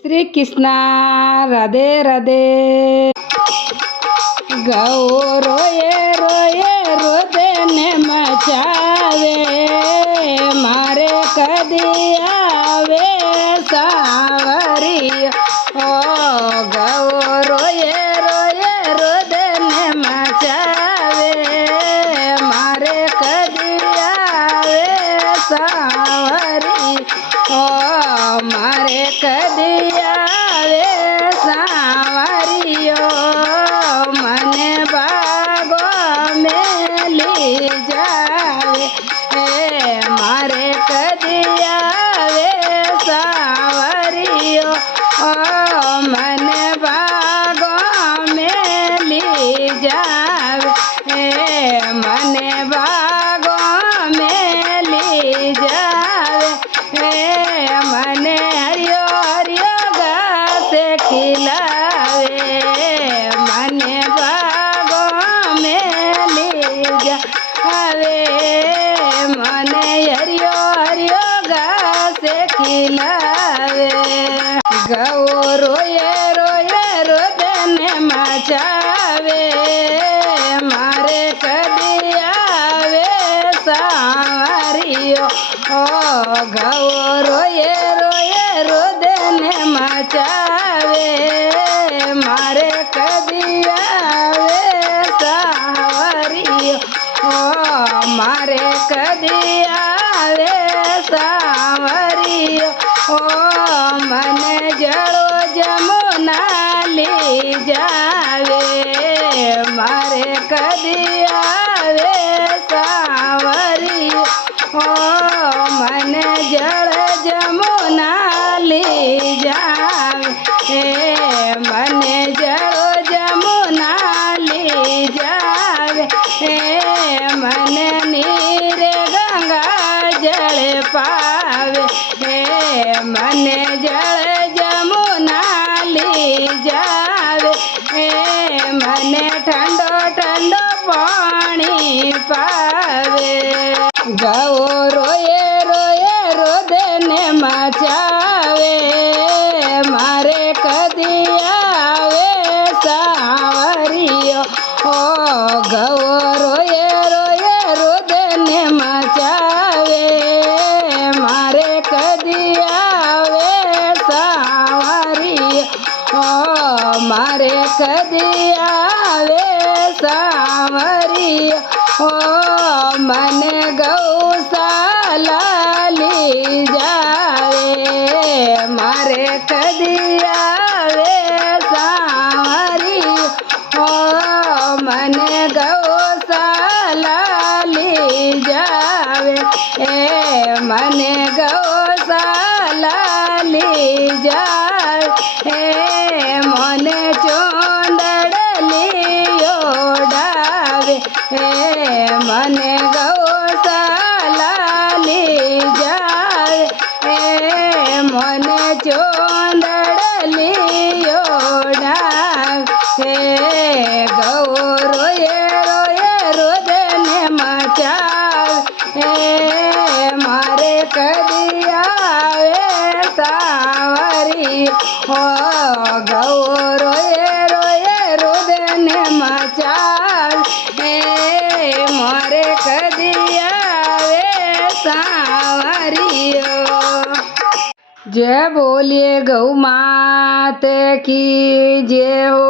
શ્રી કૃષ્ણ, રાધે રાધે. ગૌ રોયે રોયે રુદને મચાવે, મારે કદી આવે સાવરી. ઓ ગૌ રોયે રોયે રુદને મચાવે, મારે કદી આવે સાવરી. ઓ મારે કદી આવે સાવરીઓ, મને ભાગો મેલી જાવે. મારે કદી આવે સાવરીઓ, મને ભાગો મેલી જાવે. મને ભાગો મેલી જાવે. મને હરિયો હરિયો ઘાસે ખીલાવે, મને ભાગો મેલી જાવે. મને હરિયો હરિયો ઘાસે ખીલાવે. ગૌ રોયે રોયે રુદને મચાવે, મારે કદી આવે સાવરીઓ. ઓ ગૌ રોયે રોયે રુદને મચાવે, મારે કદી આવે સાવરીઓ. ઓ મારે કદી આવે સાવરીઓ. ઓ મને જળો જમુના લઈ જાવે, મારે કદી આવે સાવરીઓ. ઓ મને જળ જમુના લઈ જાવે, મને જળો જમુના લઈ જાવે. મને નીરે ગંગા જળ પાવે, મને જળ જમુના લઈ જાવે. મને ઠંડો ઠંડો પાણી પાવે. ગૌ રોયે રોયે રુદને મચાવે, મારે કદી આવે સાવરીઓ. ઓ ગૌ રોયે રોયે રુદને મચાવે, મારે કદી આવે સાવરીઓ. ઓ મારે કદી આવે સાવરીઓ. ઓ મને ગૌશાલા લઈ જાવે, મારે કદી આવે સાવરીઓ. ઓ મને ગૌશાલા લઈ જાવે, મને ગૌશાલા લઈ જાવે. મને ચોંદડલી ઓડાવે, મને ગૌશાલા લઈ જાવે. મને ચોંદડલી ઓડાવે. ગૌ રોયે રોયે રુદને મચાવે, મારે કદી આવે સાવરી. ઓ ગૌ રોયે રોયે રુદને મચાવે, મારે કદી આવે સાવરીઓ. जय बोलिए गौ मात की जय हो।